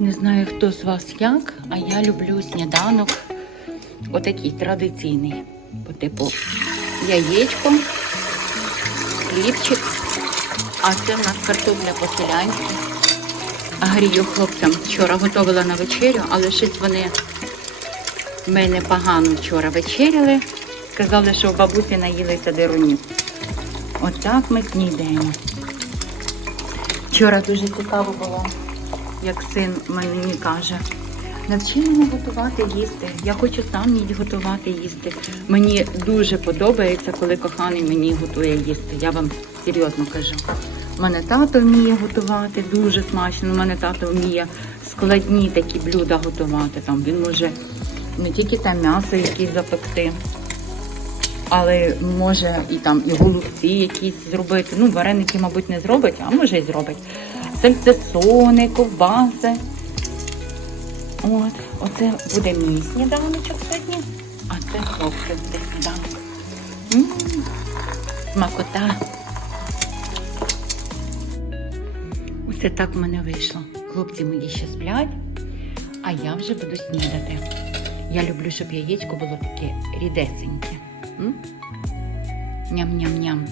Не знаю, хто з вас як, а я люблю сніданок отакий традиційний. По типу яєчко, хлібчик. А це в нас картопля по-селянськи. Грію хлопцям вчора готувала на вечерю, але щось вони в мене погано вчора вечеряли. Сказали, що у бабусі наїлися дирунів. Отак ми снідаємо. Вчора дуже цікаво було, як син мені каже. Навчи мене готувати їсти. Я хочу сам їй готувати їсти. Мені дуже подобається, коли коханий мені готує їсти. Я вам серйозно кажу. У мене тато вміє готувати дуже смачно. У мене тато вміє складні такі блюда готувати. Там він може не тільки там м'ясо якесь запекти, але може і там і голубці якісь зробити. Ну, вареники, мабуть, не зробить, а може і зробить. Сальцесони, ковбаси. От, оце буде мій сніданочок сьогодні, а це хлопці буде сніданок. Смакота. Оце так в мене вийшло. Хлопці мої ще сплять, а я вже буду снідати. Я люблю, щоб яєчко було таке рідесеньке. Ням-ням-ням.